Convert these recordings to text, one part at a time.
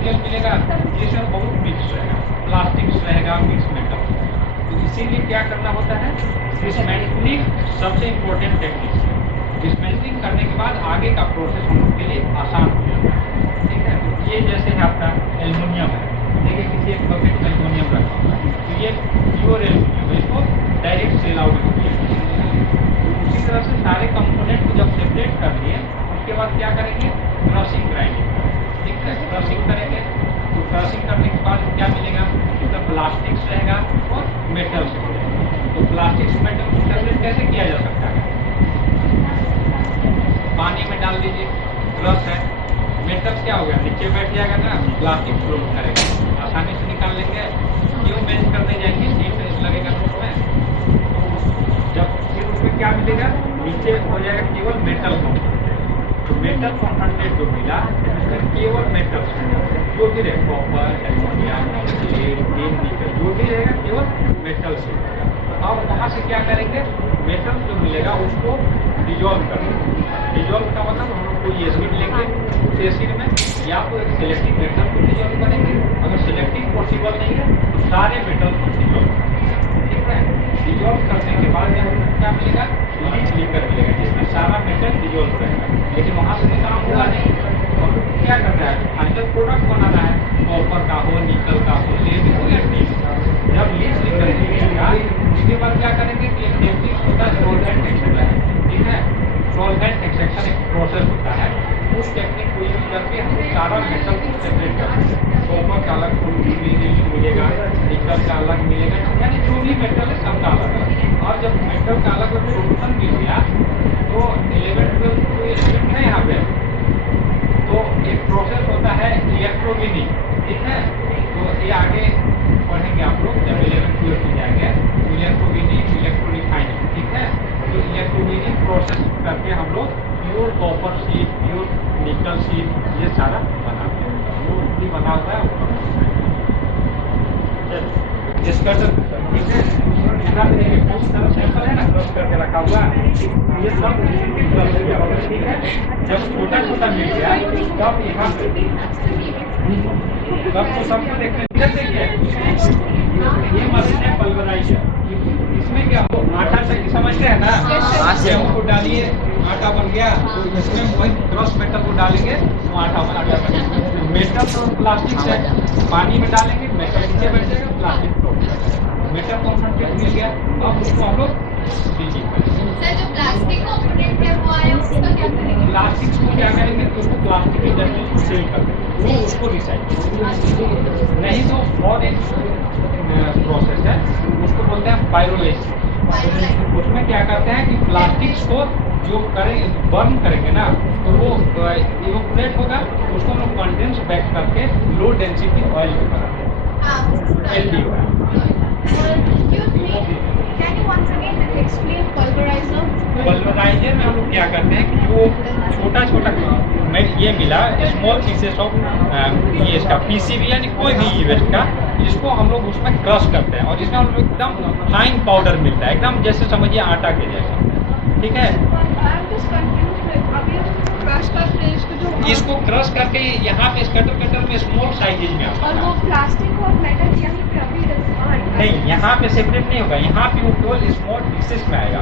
Material मिलेगा जिसमें बहुत मिक्स रहेगा, प्लास्टिक्स रहेगा, मिक्स मेटल रहेगा। तो इसीलिए क्या करना होता है, डिसमेंटलिंग सबसे इम्पोर्टेंट टेक्निक है। डिसमेंटलिंग करने के बाद आगे का प्रोसेस हम लोग के लिए आसान हो जाता है। ठीक है, तो ये जैसे है आपका एल्युमिनियम है, देखिए किसी एक बकेट में एल्युमिनियम रखा हुआ है, तो ये प्योर एल्युमिनियम है, इसको डायरेक्ट सेल आउट किया। उसी तरह से सारे कंपोनेंट को जब सेपरेट कर लिए उसके बाद क्या करेंगे, क्रशिंग ग्राइंडिंग। ठीक है, क्रशिंग करेंगे तो क्रशिंग करने के बाद क्या मिलेगा, इसका प्लास्टिक्स रहेगा और मेटल्स रहेगा। तो प्लास्टिक्स मेटल को सेपरेट कैसे किया जा सकता है, पानी में डाल दीजिए, क्रश है, मेटल्स क्या हो गया, नीचे बैठ जाएगा ना, प्लास्टिक फ्लोट करेगा, आसानी से निकाल लेंगे। क्यों मेल्ट करने जाएंगे, हीट लगेगा तो उसमें, जब फिर उसमें क्या मिलेगा, नीचे हो जाएगा केवल मेटल कॉन्सेंट्रेट। तो मेटल कॉन्सेंट्रेट जो मिला उसमें केवल मेटल जो भी रहे, कॉपर, एल्युमिनियम, लेड, टिन, निकल, जो भी रहेगा केवल मेटल से रहेगा। अब वहाँ से क्या करेंगे, मेटल जो मिलेगा उसको डिजोल्व कर देंगे। डिजोल्व का मतलब हम लोग कोई एसिड लेंगे, उस एसिड में या तो एक सिलेक्टिव मेटल को डिजोल्व करेंगे, अगर सिलेक्टिव पॉसिबल नहीं है तो सारे मेटल को डिजोल्व करेंगे। ठीक है, डिजोल्व करने के बाद हम लोग क्या मिलेगा, लीच लिकर मिलेगा जिसमें सारा मेटल डिजोल्व रहेगा। लेकिन वहाँ से काम हुआ नहीं, हम लोग क्या करना है, फाइनल प्रोडक्ट बनाना है, कॉपर का हो, निकल का हो, लेड हो या टीन। जब लीच लिकर मिलेगा उसके बाद क्या करेंगे कि एक टेक्निक होता है सॉल्वेंट एक्सट्रैक्शन। ठीक है, सॉल्वेंट एक्सट्रैक्शन एक प्रोसेस होता है, उस टेक्निक को यूज करके हम लोग सारा मेटल को सेपरेट करते हैं। कॉपर का अलग मिलेगा, निकल का अलग मिलेगा, यानी जो भी मेटल है सबका अलग अलग। और जब मेटल का अलग अलग प्रोडक्शन मिल गया तो 11-12 कोई एलिमेंट है यहाँ पे, तो एक प्रोसेस होता है इलेक्ट्रोविनिंग। ठीक है, तो ये आगे पढ़ेंगे आप लोग जब 11-12 की जाएंगे, इलेक्ट्रोविनिंग, इलेक्ट्रोरिफाइनिंग। ठीक है, तो इलेक्ट्रोविनिंग प्रोसेस करके हम लोग प्योर कॉपर शीट, प्योर निकल शीट ये सारा बनाते हैं। वो भी बना हुआ है ऊपर। इसका तो ठीक है, यहाँ पे बहुत सारा सैंपल है ना, क्रश करके रखा हुआ, ये सब क्रश किया हुआ है। ठीक है, जब छोटा छोटा मिल गया तब यहाँ पे तब तो सबको देखने देखिए, ये मशीन है पल्वराइजर। इसमें क्या हो, आटा तक समझते हैं ना, गेहूं को डालिए आटा बन गया, तो इसमें वही क्रश मेटल को डालेंगे तो आटा बन गया। मेटल तो प्लास्टिक से पानी में डालेंगे, मेटल नीचे बैठ जाएगा, प्लास्टिक फ्लोट करेगा, मेटल कॉन्सेंट्रेट मिल गया। अब उसको हम लोग लीचिंग करेंगे। सर जो प्लास्टिक कंपोनेंट है वो आया उसका क्या करेंगे? प्लास्टिक्स को क्या करेंगे तो उसको प्लास्टिक इंडस्ट्री को सेल कर देंगे, वो उसको रिसाइकिल नहीं तो और एक प्रोसेस है उसको बोलते हैं पायरोलाइसिस। उसमें क्या करते हैं कि प्लास्टिक्स को जो करेंगे बर्न करेंगे ना तो वो इवोपोरेट होगा, उसको हम लोग कंडेंस बैक करके लो डेंसिटी ऑयल में बनाते हैं, LDO। Can you once again explain pulverizer? Pulveriser में हम लोग क्या करते हैं कि वो छोटा छोटा ये मिला स्मॉल पीसेस ऑफ ये इसका PCB यानी कोई भी वेस्ट का, इसको हम लोग उसमें क्रश करते हैं और इसमें हम लोग एकदम फाइन पाउडर मिलता है, एकदम जैसे समझिए आटा के जैसा। ठीक है, इसको क्रश करके यहाँ पे कटर में स्मॉल साइजेज में आता है। और वो प्लास्टिक और मेटल यहीं पे अभी नहीं, यहाँ पे सेपरेट नहीं होगा, यहाँ पे वो केवल स्मॉल पीसेस में आएगा,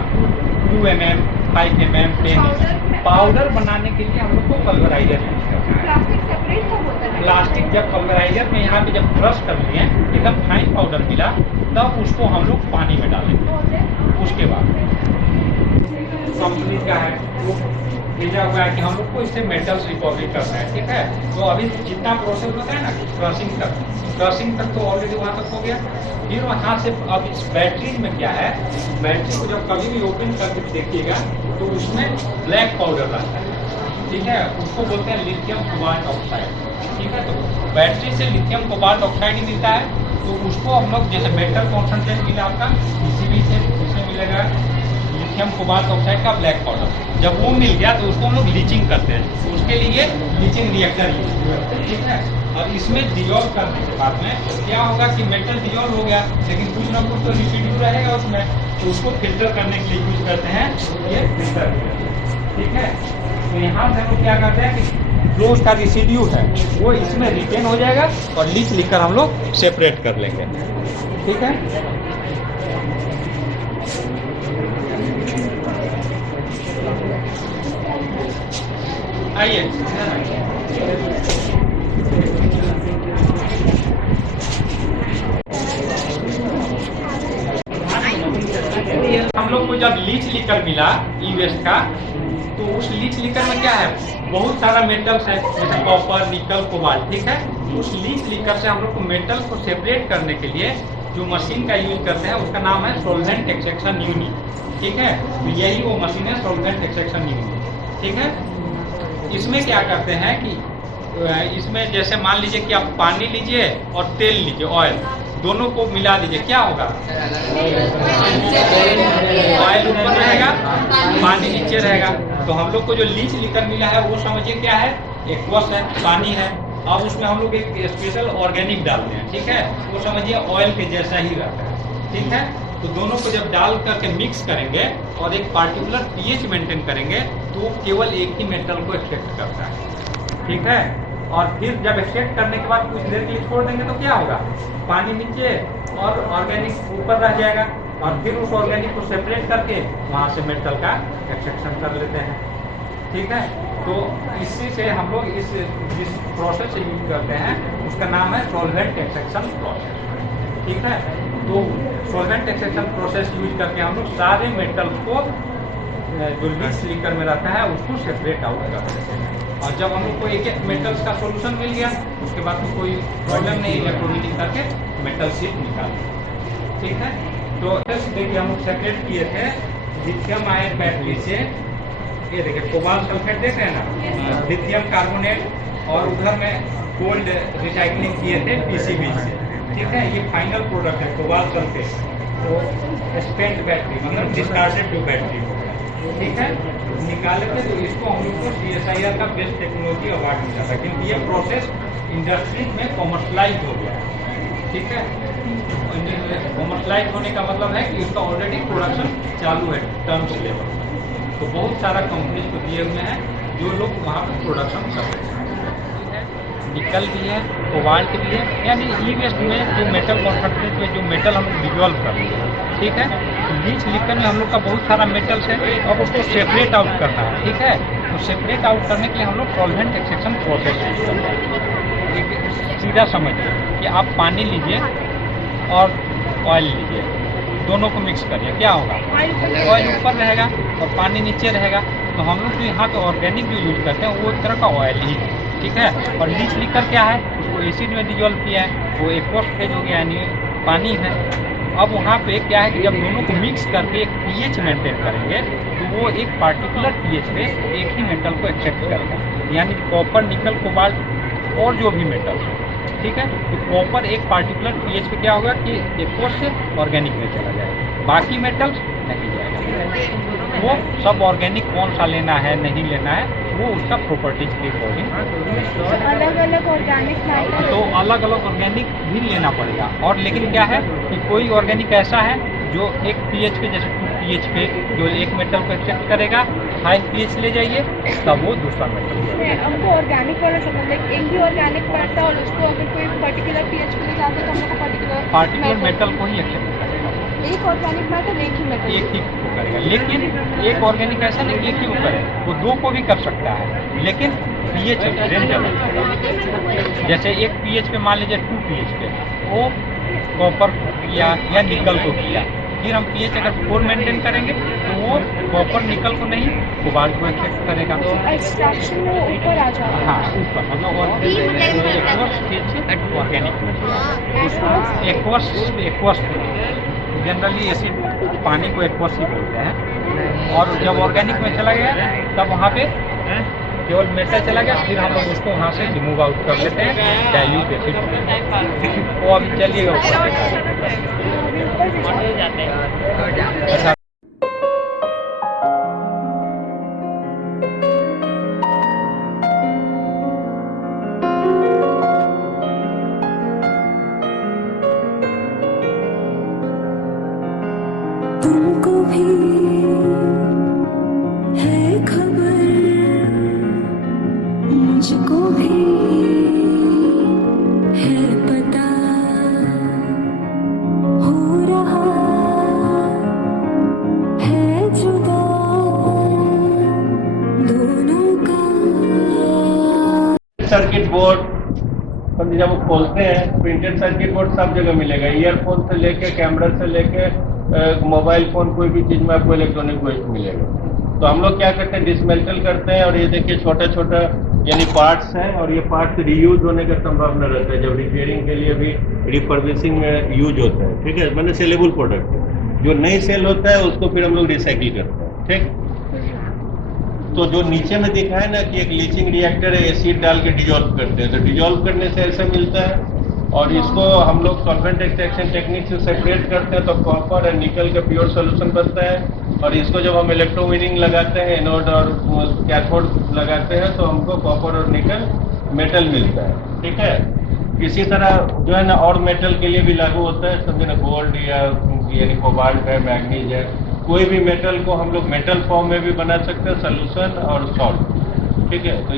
2 mm, 5 mm, 10 mm। पाउडर बनाने के लिए हम लोग को पल्वराइजर यूज करते हैं। प्लास्टिक सेपरेट कब होता है? प्लास्टिक जब पल्वराइजर में यहाँ पे जब क्रश कर लिए एकदम फाइन पाउडर मिला तब उसको हम लोग पानी में डालेंगे। उसके बाद कंपनी का है वो भेजा हुआ है कि हम लोग को इससे मेटल्स रिकवरी करना है। ठीक है, तो अभी जितना प्रोसेस होता है ना क्रशिंग तक तो ऑलरेडी वहाँ तक हो गया। फिर वहाँ से अब इस बैटरी में क्या है, बैटरी को जब कभी भी ओपन करके देखिएगा तो उसमें ब्लैक पाउडर रहता है। ठीक है, उसको बोलते हैं लिथियम कोबाल्ट ऑक्साइड। ठीक है, तो बैटरी से लिथियम कोबाल्ट ऑक्साइड ही मिलता है, तो उसको हम लोग जैसे मेटल कॉन्सेंट्रेट मिला आपका PCB से, उससे मिलेगा लिथियम कोबाल्ट ऑक्साइड का ब्लैक पाउडर। जब वो मिल गया तो उसको हम लोग लीचिंग करते हैं, तो उसके लिए लीचिंग रिएक्टर यूज करते हैं। ठीक है, और इसमें डिजोल्व करने के बाद में क्या होगा कि मेटल डिजोल्व हो गया लेकिन कुछ ना कुछ तो रिसिड्यू रहेगा उसमें, तो उसको फिल्टर करने के लिए यूज करते हैं ये फिल्टर। ठीक है, तो यहाँ से हम लोग क्या करते हैं कि जो उसका रेसिड्यू है वो इसमें रिटेन हो जाएगा और लीच लिकर हम लोग सेपरेट कर लेंगे। ठीक है। आइए हम लोग को जब लीच लिकर मिला ई वेस्ट का, तो उस लीच लिकर में क्या है, बहुत सारा मेटल्स है जैसे कॉपर, निकल, कोबाल्ट। ठीक है। उस लीच लिकर से हम लोग को मेटल को सेपरेट करने के लिए जो मशीन का यूज करते हैं उसका नाम है सॉल्वेंट एक्सट्रैक्शन यूनिट। ठीक है। तो यही वो मशीन है सॉल्वेंट एक्सट्रैक्शन यूनिट। ठीक है। इसमें क्या करते हैं कि इसमें जैसे मान लीजिए कि आप पानी लीजिए और तेल लीजिए, ऑयल, दोनों को मिला दीजिए, क्या होगा, ऑयल ऊपर रहेगा, पानी नीचे रहेगा। तो हम लोग को जो लीच लिकर मिला है वो समझिए क्या है, एक्वस है, पानी है। अब उसमें हम लोग एक स्पेशल ऑर्गेनिक डालते हैं। ठीक है। वो समझिए ऑयल के जैसा ही रहता है। ठीक है। तो दोनों को जब डाल करके मिक्स करेंगे और एक पार्टिकुलर पीएच मेंटेन करेंगे तो वो केवल एक ही मेटल को एक्सट्रैक्ट करता है। ठीक है। और फिर जब एक्सट्रैक्ट करने के बाद कुछ देर के लिए छोड़ देंगे तो क्या होगा, पानी नीचे और ऑर्गेनिक ऊपर रह जाएगा और फिर उस ऑर्गेनिक को सेपरेट करके वहाँ से मेटल का एक्सट्रैक्शन कर लेते हैं। ठीक है। तो इसी से हम लोग जिस प्रोसेस से यूज करते हैं उसका नाम है सॉल्वेंट एक्सट्रैक्शन प्रोसेस। ठीक है। तो सॉल्वेंट एक्सट्रैक्शन प्रोसेस यूज करके हम लोग सारे मेटल्स को जो लीच लिकर में रहता है उसको सेपरेट आउट कर देते हैं। और जब हम लोग को एक एक मेटल्स का सोल्यूशन मिल गया उसके बाद तो कोई प्रॉब्लम नहीं, इलेक्ट्रोलिटिक करके मेटल शीट निकाल दिया। ठीक है। तो देखिए हम लोग सेपरेट किए थे लिथियम आयन बैटरी से, ये देखिए कोबाल्ट सल्फेट देख रहे हैं ना, लिथियम कार्बोनेट, और उधर में गोल्ड रिसाइकलिंग किए थे पीसीबी से। ठीक है। ये फाइनल प्रोडक्ट है कोबाल्ट सल्फेट। तो स्पेंट बैटरी मतलब डिस्कार्डेड जो बैटरी हो गया। ठीक है। निकाले थे तो इसको हम लोग को CSIR का बेस्ट टेक्नोलॉजी अवार्ड मिला था, क्योंकि ये प्रोसेस इंडस्ट्री में कॉमर्शलाइज हो गया है। ठीक है। कॉमर्शलाइज होने का मतलब है कि इसका ऑलरेडी प्रोडक्शन चालू है टर्म्स लेवल पर। तो बहुत सारा कंपनी को दिए हुए हैं जो लोग वहाँ पर प्रोडक्शन कर रहे हैं। निकल भी है, कोबाल्ट भी है, यानी ई वेस्ट में जो मेटल कॉन्सेंट्रेट में जो मेटल हम लोग डिजॉल्व कर रहे हैं। ठीक है। लीच लिकर में हम लोग का बहुत सारा मेटल्स है और उसको सेपरेट आउट करना है। ठीक है। तो सेपरेट आउट करने के लिए हम लोग सॉल्वेंट एक्सट्रैक्शन प्रोसेस यूज करते हैं। एक सीधा समझिए कि आप पानी लीजिए और ऑयल लीजिए, दोनों को मिक्स करिए, क्या होगा, ऑयल ऊपर रहेगा और पानी नीचे रहेगा। तो हम लोग जो यहाँ पे ऑर्गेनिक जो यूज करते हैं वो एक तरह का ऑयल ही है। ठीक है। और लीच लिकर क्या है, उसको एसिड में डिजॉल्व किया है, वो एक्वस फेज हो गया, यानी पानी है। अब वहाँ पे क्या है कि जब दोनों को मिक्स करके एक पीएच मेंटेन करेंगे तो वो एक पार्टिकुलर पीएच पे एक ही मेटल को एक्सेप्ट करेगा, यानी कॉपर, निकल, कोबाल्ट और जो भी मेटल है। ठीक है। तो कॉपर एक पार्टिकुलर पीएच पे क्या होगा कि एक्वस से ऑर्गेनिक में चला जाएगा, बाकी मेटल्स नहीं जाएगा। वो सब ऑर्गेनिक कौन सा लेना है नहीं लेना है वो उसका प्रॉपर्टीज के अकॉर्डिंग अलग अलग ऑर्गेनिक तो अलग अलग ऑर्गेनिक भी लेना पड़ेगा। और लेकिन क्या है कि कोई ऑर्गेनिक ऐसा है जो एक पीएच पे, जैसे 2 पीएच पे जो एक मेटल को एक्सेप्ट करेगा, 5 पीएच ले जाइए तब वो दूसरा मेटल। हमको ऑर्गेनिक वाला समझ एक ही ऑर्गेनिक पड़ता है और उसको अगर कोई पर्टिकुलर पीएच पे ले जाते तो हम लोग को पार्टिकुलर मेटल को ही एक्सेप्ट करेगा। एक ऑर्गेनिक मेटल एक ही मेटल एक ही को करेगा, लेकिन एक ऑर्गेनिक ऐसा नहीं कि एक ही को करे, वो 2 को भी कर सकता है, लेकिन पीएच रेंज अलग होगा। जैसे एक पीएच पे मान लीजिए 2 पीएच पे वो कॉपर को किया या निकल को किया, फिर हम पीएच अगर 4 मेंटेन करेंगे तो वो कॉपर, निकल को नहीं, कोबाल्ट को एक्सेप्ट करेगा। तो एक्सट्रैक्शन में ऊपर आ जाता है। हाँ, ऊपर मतलब ऑर्गेनिक एक्वस जनरली एसिड पानी को एक्वस ही बोलते हैं। और जब ऑर्गेनिक में चला गया तब वहाँ पे केवल मेटल चला गया, फिर हम लोग उसको वहाँ से रिमूव आउट कर लेते हैं डाइल्यूट एसिड। वो अभी चलिएगा अच्छा। तुमको भी है खबर मुझे सर्किट बोर्ड, हम जब खोलते हैं प्रिंटेड सर्किट बोर्ड सब जगह मिलेगा, ईयरफोन से लेके कैमरा से लेके मोबाइल फोन, कोई भी चीज में आपको इलेक्ट्रॉनिक वेस्ट मिलेगा। तो हम लोग क्या करते हैं, डिसमेंटल करते हैं, और ये देखिए छोटा छोटा यानी पार्ट्स हैं, और ये पार्ट्स रीयूज होने का संभावना रहता है, जब रिपेयरिंग के लिए भी रिफर्बिशिंग में यूज होता है। ठीक है, मैंने सेलेबल प्रोडक्ट जो नहीं सेल होता है उसको फिर हम लोग रिसाइकिल करते हैं। ठीक, तो जो नीचे में दिखा है ना कि एक लीचिंग रिएक्टर है, एसिड डाल के डिजोल्व करते हैं, तो डिजोल्व करने से ऐसा मिलता है, और इसको हम लोग सॉल्वेंट एक्सट्रैक्शन टेक्निक से सेपरेट करते हैं, तो कॉपर और निकल का प्योर सॉल्यूशन बनता है। और इसको जब हम इलेक्ट्रोविनिंग लगाते हैं, एनोड और कैथोड लगाते हैं, तो हमको कॉपर और निकल मेटल मिलता है। ठीक है, इसी तरह जो है ना और मेटल के लिए भी लागू होता है, समझे ना, गोल्ड या यानी कोबाल्ट है, मैग्नीज है, कोई भी मेटल को हम लोग मेटल फॉर्म में भी बना सकते हैं, सोल्यूशन और सॉल्ट। ठीक है, तो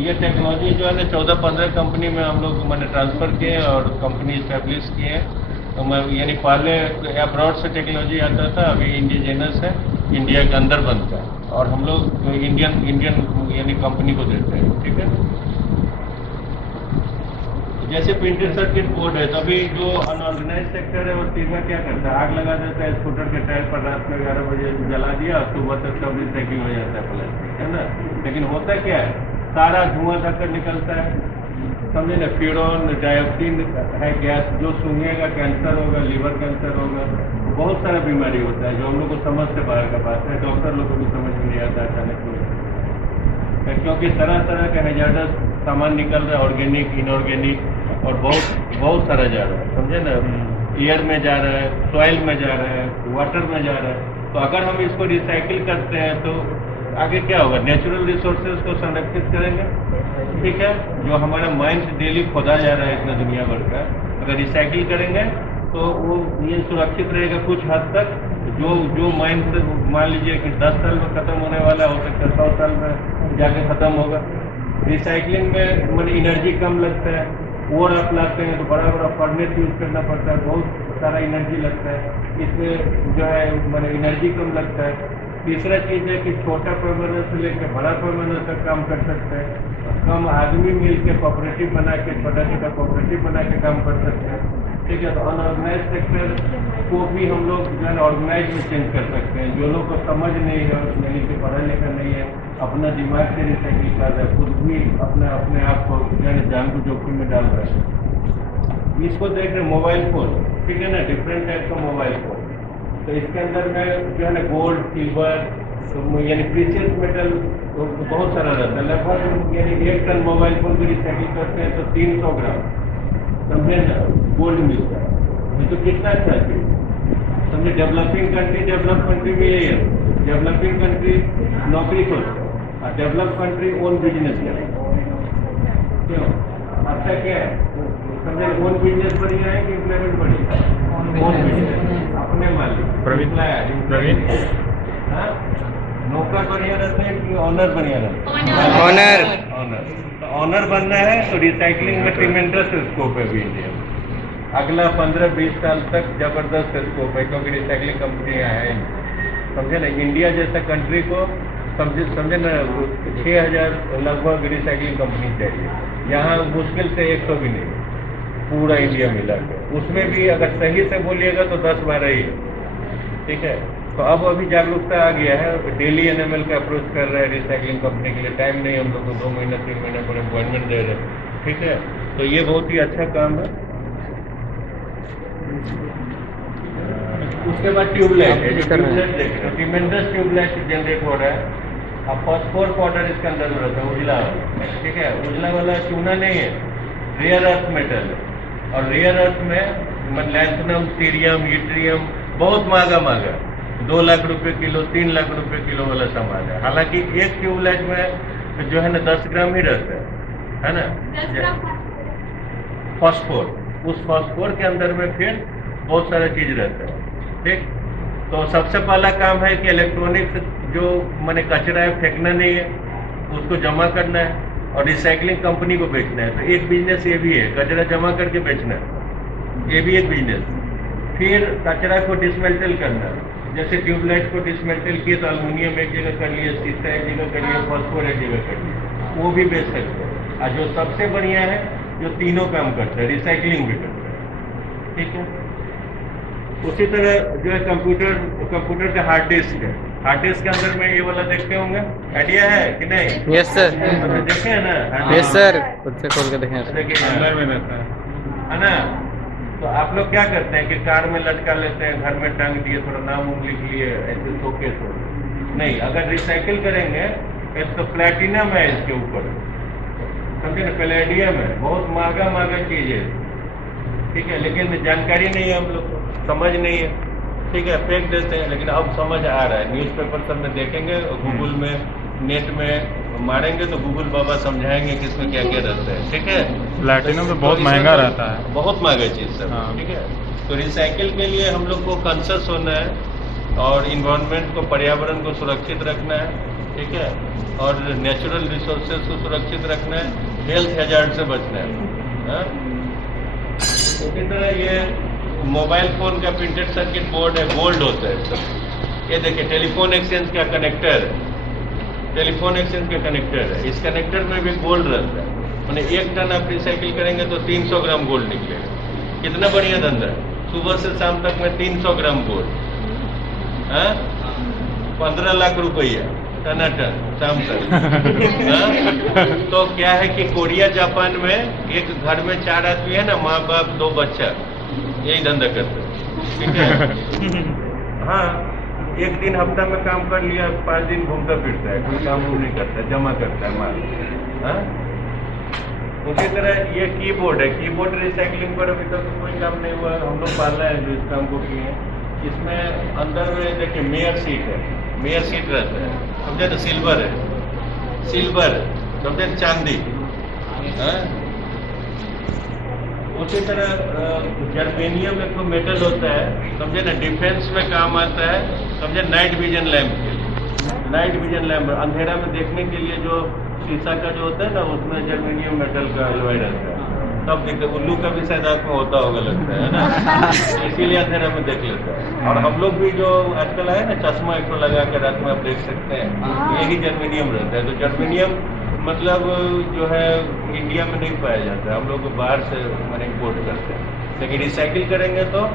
ये टेक्नोलॉजी जो है ना 14-15 कंपनी में हम लोग मैंने ट्रांसफ़र किए और कंपनी इस्टेब्लिश किए हैं। तो मैं यानी पहले अब्रॉड से टेक्नोलॉजी आता था, अभी इंडिजिनस है, इंडिया के अंदर बनता है, और हम लोग इंडियन यानी कंपनी को देते हैं। ठीक है, जैसे प्रिंटेड सर्किट बोर्ड है, तो अभी जो अनऑर्गेनाइज सेक्टर है वो सीधा क्या करता है, आग लगा देता है स्कूटर के टायर पर, रात में 11 बजे जला दिया, सुबह तक सब रिसाइकिल हो जाता है प्लास्टिक, है ना। लेकिन होता क्या है, सारा धुआं धक्कर निकलता है, समझे ना, फ्यूरॉन डाइऑक्सिन है गैस, जो सूंघेगा कैंसर होगा, लीवर कैंसर होगा, बहुत सारा बीमारी होता है जो हम लोग को समझ से बाहर का बात है, डॉक्टर लोग को भी समझ में नहीं आता अचानक में, क्योंकि तरह तरह का हैजार्डस सामान निकल रहा है, ऑर्गेनिक, इनऑर्गेनिक, और बहुत सारा जा रहा है, समझे ना, एयर में जा रहा है, सॉइल में जा रहा है, वाटर में जा रहा है। तो अगर हम इसको रिसाइकिल करते हैं तो आगे क्या होगा, नेचुरल रिसोर्सेज को संरक्षित करेंगे। ठीक है, जो हमारा माइंस डेली खोदा जा रहा है इतना दुनिया भर का, अगर रिसाइकिल करेंगे तो वो ये सुरक्षित रहेगा कुछ हद तक। जो माइंस मान लीजिए कि 10 साल में खत्म होने वाला हो सकता है 100 साल में जाके खत्म होगा। रिसाइकलिंग में मैंने एनर्जी कम लगता है, ओवर आप लाते हैं तो बड़ा बड़ा फर्नेस यूज करना पड़ता है, बहुत सारा एनर्जी लगता है, इसमें जो है मैंने एनर्जी कम लगता है। तीसरा चीज़ है कि छोटा पैमाना से लेकर बड़ा पैमाना तक काम कर सकते हैं, कम आदमी मिल के कोऑपरेटिव बना के, छोटा छोटा कोऑपरेटिव बना के काम कर सकते हैं। ठीक है, तो अनऑर्गेनाइज सेक्टर को भी हम लोग जो है ऑर्गेनाइज में चेंज कर सकते हैं। जो लोग को समझ नहीं है, यानी कि पढ़ा लिखा नहीं है, अपना दिमाग से रिसाइकिल कर रहा है, खुद भी अपने आप को जो है जान को जोखिम में डाल रहा है। इसको देख रहे मोबाइल फोन, ठीक है ना, डिफरेंट टाइप का मोबाइल फोन, तो इसके अंदर में जो है ना गोल्ड, सिल्वर, तो यानी प्रीशियस मेटल तो बहुत सारा रहता है। लगभग यानी 1 टन मोबाइल फोन भी रिसाइकिल करते हैं तो 300 ग्राम, समझे ना, गोल्ड मिलता है। ये तो कितना अच्छा चीज, समझे। डेवलपिंग कंट्री में यही है, डेवलपिंग कंट्री नौकरी खोजता है और डेवलप कंट्री ओन बिजनेस करे। क्यों, अच्छा क्या है, समझे, ओन बिजनेस बढ़िया है कि इम्प्लॉयमेंट बढ़िया है? ओन बिजनेस, अपने मालिक, प्रवीण, हाँ, नौकर बढ़िया रहते हैं कि ऑनर बढ़िया रहते हैं? ऑनर। तो ऑनर बनना है तो रिसाइकलिंग में ट्रिमेंडस स्कोप है भी इंडिया में। अगला 15-20 साल तक जबरदस्त स्कोप है, क्योंकि रिसाइकलिंग कंपनियाँ हैं, समझे ना। इंडिया जैसा कंट्री को समझे ना 6000 लगभग रिसाइकलिंग कंपनी चाहिए, यहाँ मुश्किल से 100 भी नहीं, पूरा इंडिया मिला के। उसमें भी अगर सही से बोलिएगा तो 10-12 ही है। ठीक है, तो अब अभी जागरूकता आ गया है, डेली एनएमएल का अप्रोच कर रहे हैं रिसाइकलिंग कंपनी के लिए। टाइम नहीं हम लोग को, 2 महीना 3 महीने पर अपॉइंटमेंट दे रहे हैं। ठीक है, तो ये बहुत ही अच्छा काम है। उसके बाद ट्यूबलाइट है, जो ट्यूबलाइट देख रहे हैं, ट्रिमेंडस ट्यूबलाइट जनरेट हो रहा है। अब फॉस्फोर पाउडर इसके अंदर में रहता है, उजला वाला। ठीक है, उजला वाला चूना नहीं है, रेयर अर्थ मेटल है, और रेयर अर्थ में लैंथनम, सीरियम, यूट्रियम बहुत महंगा 2 लाख रुपए किलो, 3 लाख रुपए किलो वाला सामान है। हालांकि एक ट्यूबलाइट में जो है ना 10 ग्राम ही रहता है ना, फॉस्फोर। उस फॉस्फोर के अंदर में फिर बहुत सारा चीज रहता है। ठीक, तो सबसे पहला काम है कि इलेक्ट्रॉनिक्स जो मैंने कचरा है फेंकना नहीं है, उसको जमा करना है और रिसाइकलिंग कंपनी को बेचना है। तो एक बिजनेस ये भी है, कचरा जमा करके बेचना है, ये भी एक बिजनेस। फिर कचरा को डिसमेंटल करना, जैसे ट्यूबलाइट को डिसमेंटल किए तो अल्युमिनियम एक जगह कर लिए, शीशा एक जगह कर लिए, फॉस्फोर एक जगह कर लिए, वो भी बेच सकते हैं। और जो सबसे बढ़िया है जो तीनों काम करता है, रिसाइकलिंग भी करता है, ठीक है। उसी तरह जो है कंप्यूटर का हार्ड डिस्क है, हार्ड डिस्क के अंदर में ये वाला देखते होंगे, आइडिया है कि नहीं? यस सर, देखे है ना? यस सर, खुद से खोल के देखें। देखिए अंदर में रहता है ना। तो आप लोग क्या करते हैं कि कार में लटका लेते हैं, घर में टांग दिए, थोड़ा नाम उम लिख लिए, ऐसे शोकेस हो। नहीं, अगर रिसाइकिल करेंगे तो प्लेटिनम है इसके ऊपर, समझे ना, पैलेडियम है, बहुत महंगा चीज है, ठीक है। लेकिन जानकारी नहीं है हम लोग को, समझ नहीं है, ठीक है, फेंक देते हैं। लेकिन अब समझ आ रहा है, न्यूज़पेपर सब में देखेंगे, गूगल में, नेट में मारेंगे तो गूगल बाबा समझाएंगे कि इसमें क्या क्या रहता है, ठीक है। प्लैटिनम तो बहुत महंगा रहता है, बहुत महंगा चीज सब, हाँ। ठीक है। तो रिसाइकिल के लिए हम लोग को कॉन्शियस होना है और इन्वायरमेंट को, पर्यावरण को सुरक्षित रखना है, ठीक है, और नेचुरल रिसोर्सेज को सुरक्षित रखना है, हेल्थ हैजार्ड से बचना है, हाँ? उसी तरह ये मोबाइल फोन का प्रिंटेड सर्किट बोर्ड है, गोल्ड होता है सब। ये देखिए टेलीफोन एक्सचेंज का कनेक्टर है, टेलीफोन एक्सचेंज का कनेक्टर है, इस कनेक्टर में भी गोल्ड रहता है। मैंने 1 टन आप रिसाइकिल करेंगे तो 300 ग्राम गोल्ड निकलेगा। कितना बढ़िया धंधा है, सुबह से शाम तक में 300 ग्राम गोल्ड, हाँ? 15 लाख रुपया टनाटन शाम तक, हाँ? तो क्या है कि कोरिया जापान में एक घर में 4 आदमी है ना, माँ बाप 2 बच्चा, यही धंधा करते हैं, ठीक है। हाँ, एक दिन हफ्ता में काम कर लिया, 5 दिन घूमता फिरता है, कोई काम नहीं करता है, जमा करता है माल, हाँ? उसी तरह ये कीबोर्ड है, कीबोर्ड रिसाइकलिंग पर अभी तक कोई काम नहीं हुआ, हम लोग पाला है जो इस काम को किए हैं। इसमें अंदर में देखिए मेयर सीट है, मेयर सीट रहता है, समझे ना, सिल्वर है, सिल्वर समझे ना, चांदी, हाँ? उसी तरह जर्मेनियम एक तो मेटल होता है, समझे ना, डिफेंस में काम आता है, समझे, नाइट विजन लैम्प के लिए, नाइट विजन लैम्प अंधेरा में देखने के लिए जो शीशा का जो होता है ना, उसमें जर्मेनियम मेटल का अलॉय रहता है। तब देखते उल्लू का भी शायद आँख में होता होगा, लगता है ना, इसीलिए अंधेरा में देख लेता है। और हम लोग भी जो आजकल है ना, चश्मा एक लगा कर रात में आप देख सकते हैं, यही जर्मेनियम रहता है। तो जर्मेनियम मतलब जो है इंडिया में नहीं पाया जाता है, हम लोग बाहर से मैंने इम्पोर्ट करते हैं। लेकिन रिसाइकिल करेंगे तो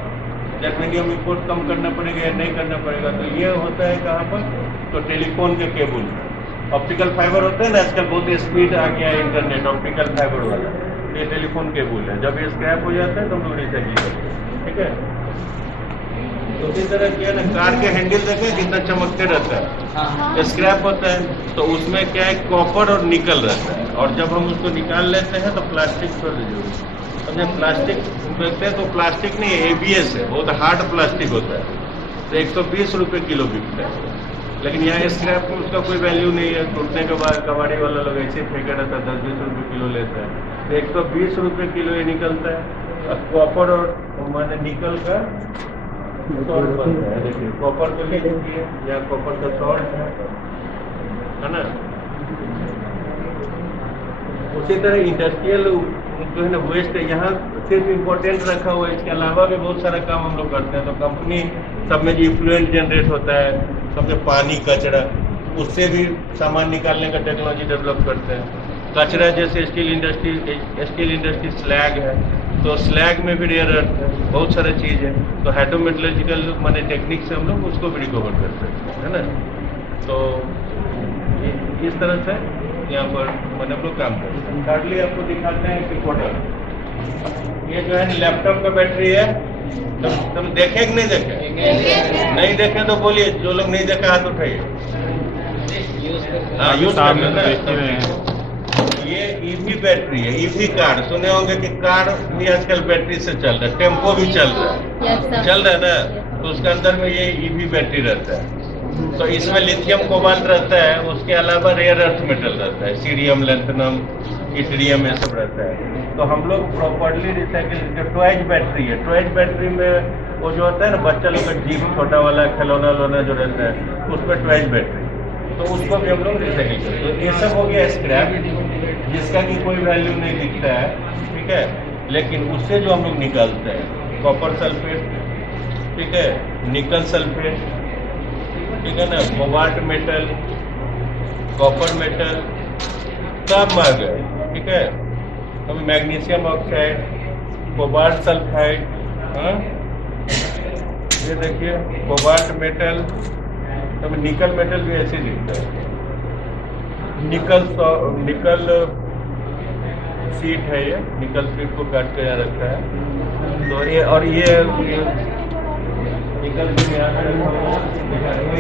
जर्मेनियम इम्पोर्ट कम करना पड़ेगा या नहीं करना पड़ेगा। तो ये होता है कहाँ पर, तो टेलीफोन के केबल, ऑप्टिकल फाइबर होते हैं ना, आजकल बहुत स्पीड आ गया है इंटरनेट, ऑप्टिकल फाइबर वाला, ये टेलीफोन केबल है। जब ये स्क्रैप हो जाता है तो हम लोग रिसाइकिल करते हैं, ठीक है। तो इसी तरह क्या है ना, कार के हैंडल देखें कितना चमकते रहता है, स्क्रैप होता है तो उसमें क्या है, कॉपर और निकल रहता है। और जब हम उसको निकाल लेते हैं तो प्लास्टिक छोड़ दीजिए, समझे, प्लास्टिक देखते हैं तो प्लास्टिक नहीं है, ABS है, बहुत हार्ड प्लास्टिक होता है, तो 120 रुपये किलो बिकता है। लेकिन यहाँ स्क्रैप में उसका कोई वैल्यू नहीं है, टूटने के बाद कबाड़ी वाला लोग ऐसे फेंका रहता है, 10-20 रुपये किलो लेता है, तो 120 रुपये किलो ये निकलता है। कॉपर और माने निकल का सॉल्ट बनता है, देखिए कॉपर को ले लीजिए, या कॉपर का सॉल्ट है ना। उसी तरह इंडस्ट्रियल जो है ना वेस्ट है, यहाँ सिर्फ इम्पोर्टेंट रखा हुआ है, इसके अलावा भी बहुत सारा काम हम लोग करते हैं। तो कंपनी सब में जो इफ्लुएंट जनरेट होता है, सबसे पानी, कचरा, उससे भी सामान निकालने का टेक्नोलॉजी डेवलप करते हैं। कचरा जैसे स्टील इंडस्ट्री स्लैग है, तो स्लैग में भी रेयर अर्थ है, बहुत सारा चीज़ है। तो हाइड्रोमेटलर्जिकल माने टेक्निक से हम लोग उसको भी रिकवर करते हैं, है ना। तो इस तरह से यहाँ पर मैंने हम लोग काम करते हैं। कार्डली आपको दिखाते हैं कि प्रोडक्ट, ये जो है लैपटॉप का बैटरी है, तुम देखे कि नहीं देखे? नहीं देखे तो बोलिए, जो लोग नहीं देखा हाथ उठाइए। हाँ, यूज करते हैं। ये EV बैटरी है, EV कार, सुने होंगे कि कार भी आजकल बैटरी से चल रहा है, टेम्पो भी चल रहा है, चल रहा है ना, तो उसके अंदर में ये EV बैटरी रहता है। तो इसमें लिथियम कोबाल्ट रहता है, उसके अलावा रेयर अर्थ मेटल रहता है, सीरियम, लैंथनम, इट्रियम, ये सब रहता है। तो हम लोग प्रॉपर्ली रिसाइकिल, जो टॉयज बैटरी है, टॉयज बैटरी में वो जो होता है ना, बच्चा लोग का जीप छोटा वाला खिलौना लोना जो रहता है, उस पर टॉयज बैटरी, तो उसको भी हम लोग रिसाइकिल करते हैं। तो ये सब हो गया स्क्रैप, जिसका कि कोई वैल्यू नहीं दिखता है, ठीक है। लेकिन उससे जो हम लोग निकालते हैं, कॉपर सल्फेट, ठीक है, निकल सल्फेट, ठीक है ना, कोबाल्ट मेटल, कॉपर मेटल, सब मार गए। ठीक है। तो मैग्नीशियम ऑक्साइड, कोबाल्ट सल्फाइड, हाँ, ये देखिए कोबाल्ट मेटल, तो निकल मेटल भी ऐसे दिखता है। निकल सीट है, ये निकल सीट को काट के यहाँ रखा है। तो ये और ये निकल सीट यहाँ पे रखा हुआ है।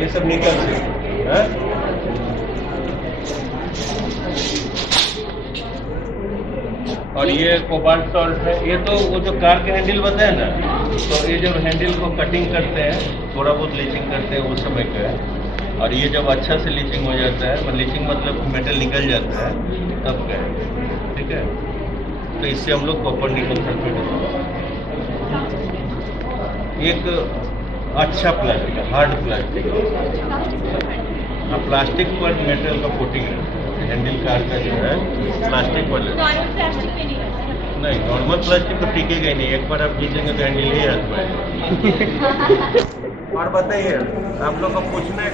ये सब निकल सीट है। और ये कोबाल्ट सॉल्ट है। ये तो वो जो कार के हैंडल बताए ना, तो ये जब हैंडल को कटिंग करते हैं, थोड़ा बहुत लीचिंग करते हैं, उस समय का है। और ये जब अच्छा से लीचिंग हो जाता है, लीचिंग मतलब मेटल निकल जाता है, तब का है। ठीक है, तो इससे हम लोग कॉपर निकल सकते हैं। एक अच्छा प्लास्टिक, हार्ड प्लास्टिक, प्लास्टिक पर मेटल का कोटिंग है। हैंडल कार का जो है प्लास्टिक पर नहीं, नॉर्मल प्लास्टिक तो टिकेगा ही नहीं, एक बार आप खींचेंगे तो हैंडल ही हाथ में। और बताइए, आप लोग को पूछना है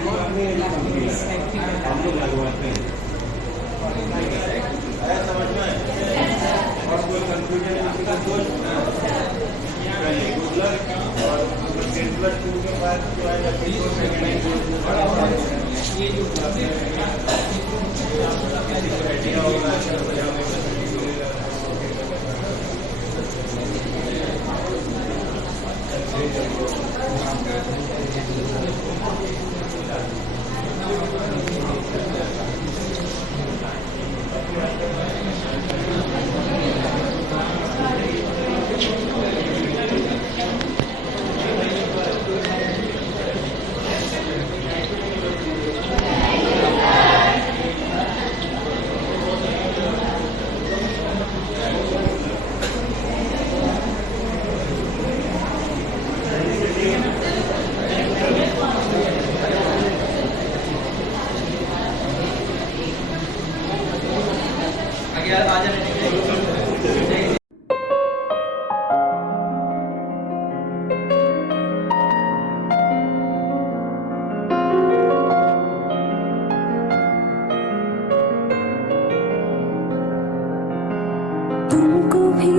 हम लोग लगवाते हैं, समझ में? और कोई कंफ्यूजन और 10+2 के बाद जो तुमको भी